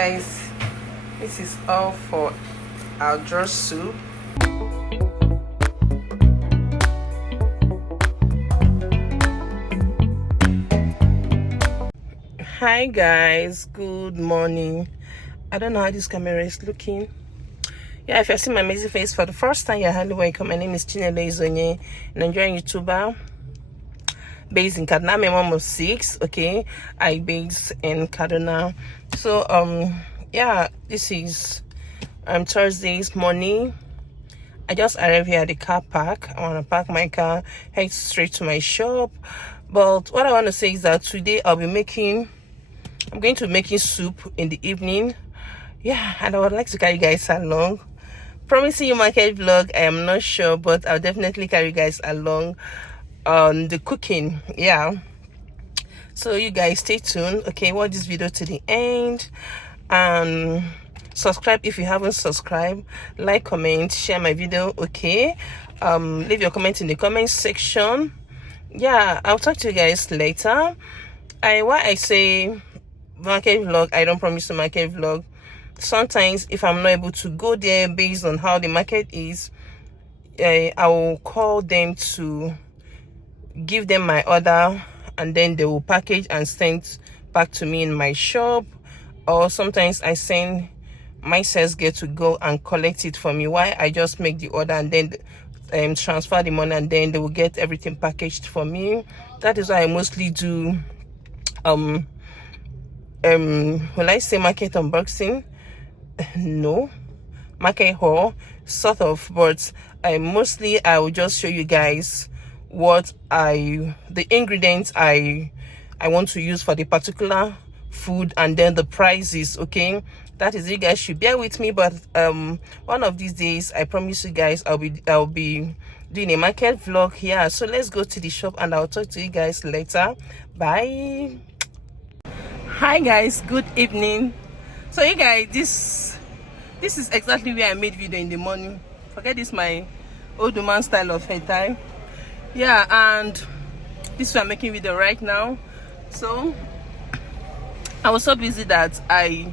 guys, this is all for our draw soup. Hi guys, good morning. I don't know how this camera is looking. Yeah, if you're seeing my amazing face for the first time, you're highly welcome. My name is Chinelo Ezeonye, a Nigerian YouTuber based in Kaduna. I'm a mom of 6. Okay, I based in Kaduna. So yeah, this is Thursday's morning. I just arrived here at the car park. I want to park my car, head straight to my shop. But what I want to say is that today I'm going to be making soup in the evening. Yeah, and I would like to carry you guys along. Promising you market vlog, I am not sure, but I'll definitely carry you guys along on the cooking. Yeah, so you guys stay tuned. Okay, watch this video to the end and subscribe if you haven't subscribed. Like, comment, share my video. Okay, leave your comment in the comment section. Yeah, I'll talk to you guys later. Why I say market vlog, I don't promise to market vlog. Sometimes if I'm not able to go there based on how the market is, I will call them to give them my order, and then they will package and send back to me in my shop. Or sometimes I send my sales girl to go and collect it for me, why I just make the order and then transfer the money, and then they will get everything packaged for me. That is why I mostly do will I say market unboxing? No, market haul sort of, but I will just show you guys what the ingredients I want to use for the particular food, and then the prices. Okay, that is, you guys should bear with me, but one of these days I promise you guys I'll be doing a market vlog here. So let's go to the shop and I'll talk to you guys later. Bye. Hi guys, good evening. So you guys, this is exactly where I made video in the morning. Forget this my old woman style of hair tie. Yeah, and this is where I'm making video right now. So I was so busy that I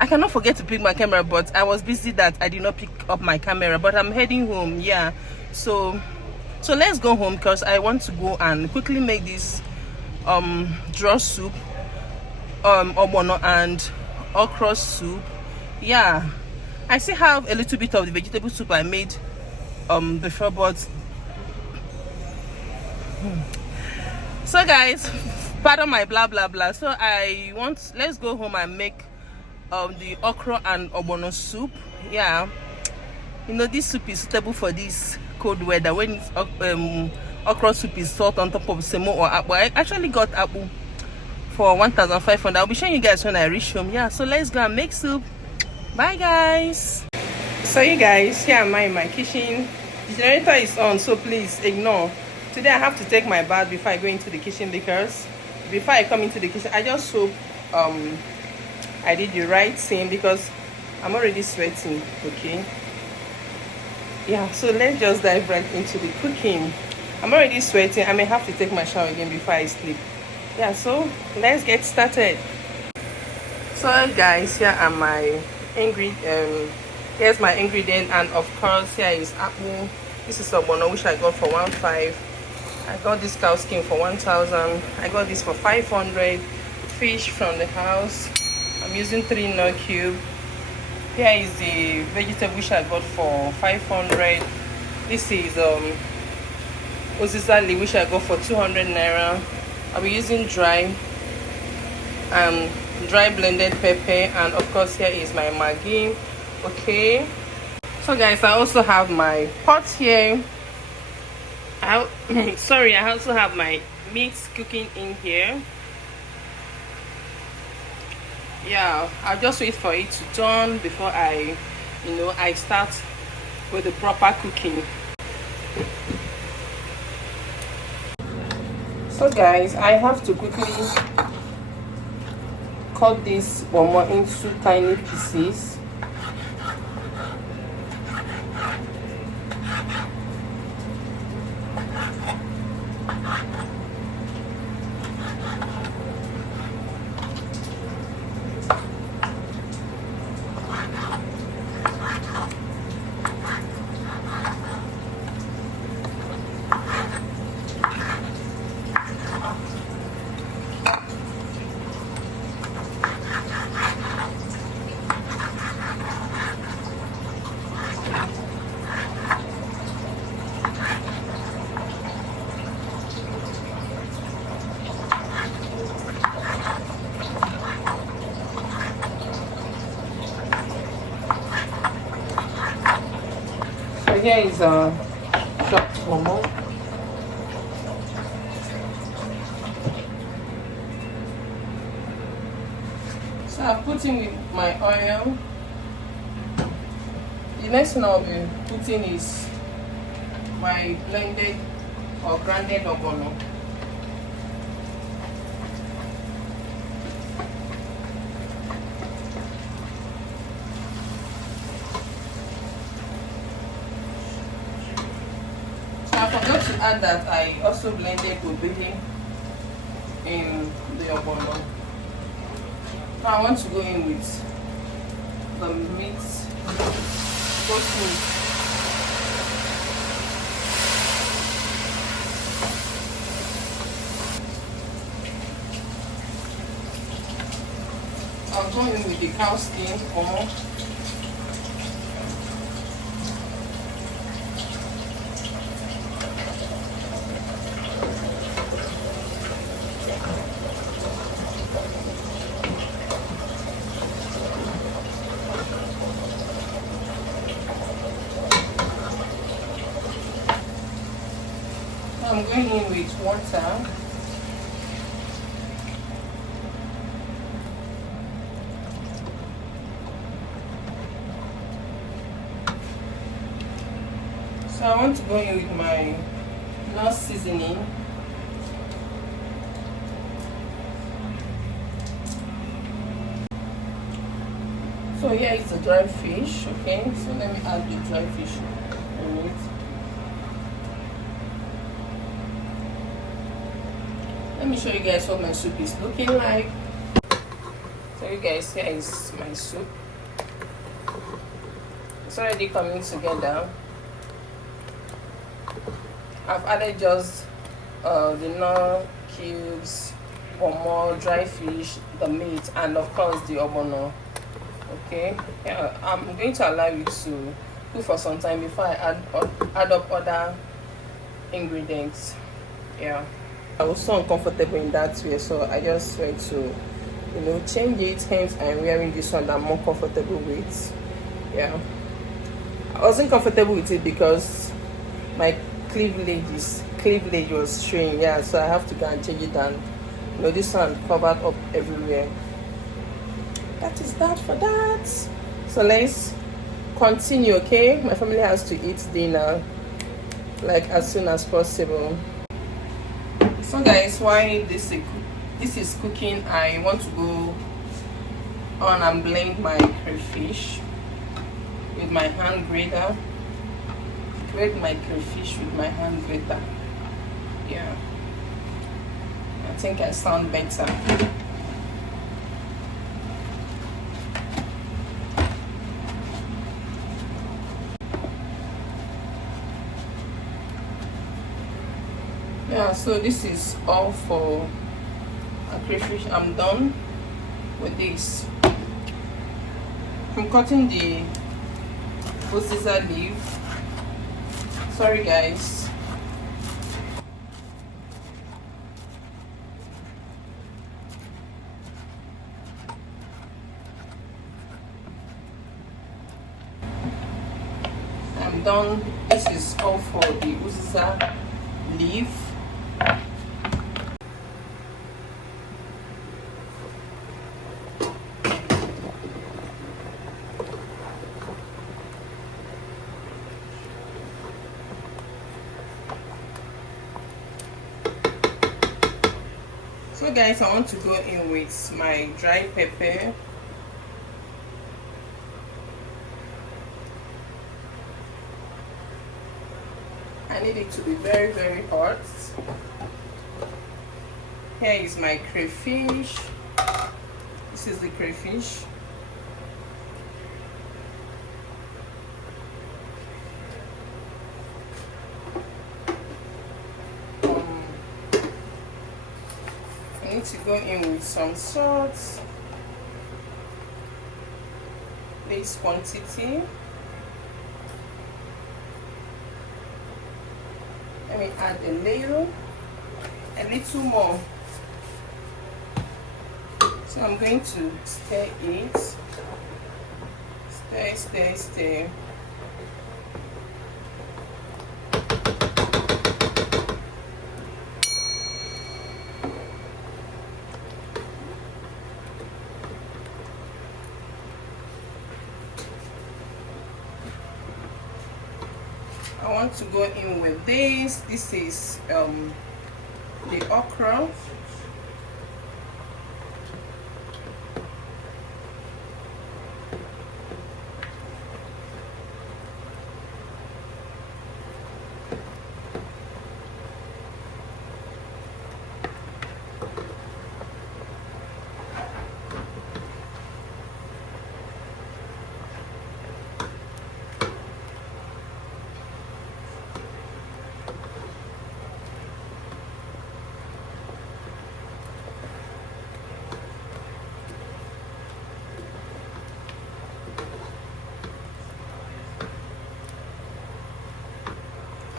cannot forget to pick my camera, but I was busy that I did not pick up my camera. But I'm heading home. Yeah, so let's go home because I want to go and quickly make this draw soup, ogbono and okra soup. Yeah, I still have a little bit of the vegetable soup I made before, but so guys, pardon my blah blah blah. So let's go home and make the okra and ogbono soup. Yeah, you know, this soup is suitable for this cold weather when it's okra soup is salt on top of semo or apple. I actually got apple for 1,500. I'll be showing you guys when I reach home. Yeah, so let's go and make soup. Bye guys. So you guys, here am I in my kitchen. The generator is on, so please ignore. Today I have to take my bath before I go into the kitchen, because before I come into the kitchen I just hope I did the right thing, because I'm already sweating. Okay, yeah, so let's just dive right into the cooking. I'm already sweating. I may have to take my shower again before I sleep. Yeah, so let's get started. So guys, here are my ingredient. Here's my ingredient, and of course here is apple. This is ogbono, which I got for 1,500. I got this cow skin for 1,000. I got this for 500. Fish from the house, I'm using 3 nut cube. Here is the vegetable which I got for 500. This is ozizali, which I got for 200 naira. I'll be using dry blended pepper, and of course here is my maggi. Okay, so guys, I also have my pot here. I also have my meat cooking in here. Yeah, I'll just wait for it to turn before I start with the proper cooking. So guys, I have to quickly cut this more into tiny pieces. So here is a chopped pomo. So I'm putting with my oil. The next thing I'll be putting is my blended or grounded ogbono. So I forgot to add that I also blended gobe in the ogbono. Now I want to go in with the meat, goat meat. I'll go in with the cow skin or I'm going in with water. So I want to go in with my nut seasoning. So here is the dry fish, okay? So let me add the dry fish in it. Let me show you guys what my soup is looking like. So you guys, here is my soup. It's already coming together. I've added just the nut cubes, more dry fish, the meat, and of course the ogbono. Okay, yeah, I'm going to allow it to cook for some time before I add up other ingredients. Yeah, I was so uncomfortable in that way, so I just went to, change it. Hence, I'm wearing this one that I'm more comfortable with. Yeah, I wasn't comfortable with it because my cleavage was showing. Yeah, so I have to go and change it, and this one covered up everywhere. That is that for that. So let's continue. Okay, my family has to eat dinner like as soon as possible. So guys, while this is cooking, I want to go on and blend my crayfish with my hand grater. Grate my crayfish with my hand grater. Yeah, I think I sound better. Yeah, so this is all for a crayfish. I'm done with this. I'm cutting the uziza leaf. Sorry guys. I'm done. This is all for the uziza leaf. So guys, I want to go in with my dry pepper. I need it to be very, very hot. Here is my crayfish. This is the crayfish. I need to go in with some salt. This quantity. Let me add a little more. So I'm going to stir it. Stir. I want to go in with this. This is the okra.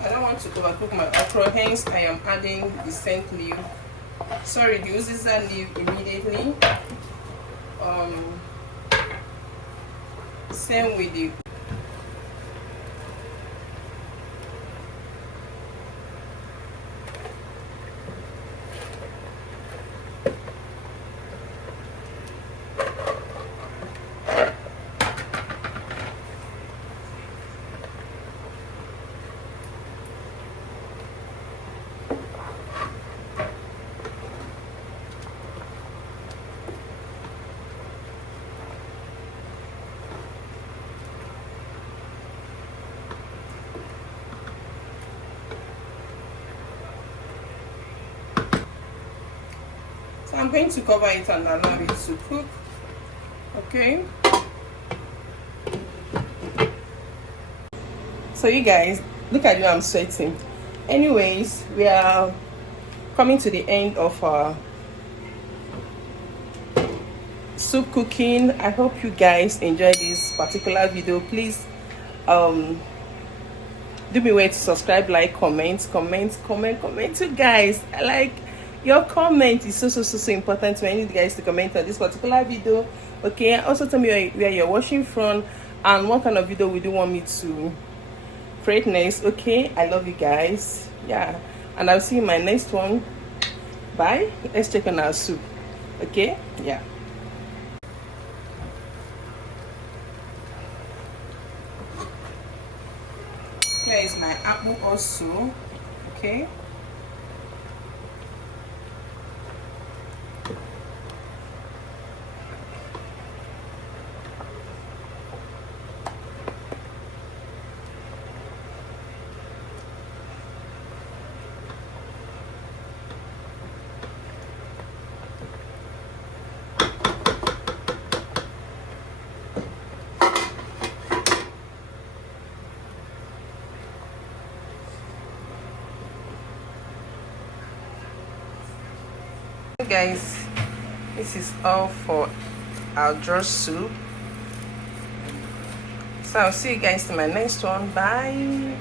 I don't want to overcook my okra, hence I am adding the scent leaf. Sorry, the uziza leaf immediately. Same with the So I'm going to cover it and allow it to cook. Okay. So you guys, look at me, I'm sweating. Anyways, we are coming to the end of our soup cooking. I hope you guys enjoyed this particular video. Please do me way to subscribe, like, comment. You guys, I like your comment is so important to me. I need you guys to comment on this particular video. Okay, also tell me where you're watching from and what kind of video would you want me to create next. Okay, I love you guys. Yeah, and I'll see you in my next one. Bye. Let's check on our soup. Okay, yeah. Here is my apple also. Okay. Guys, this is all for our draw soup. So I'll see you guys in my next one. Bye.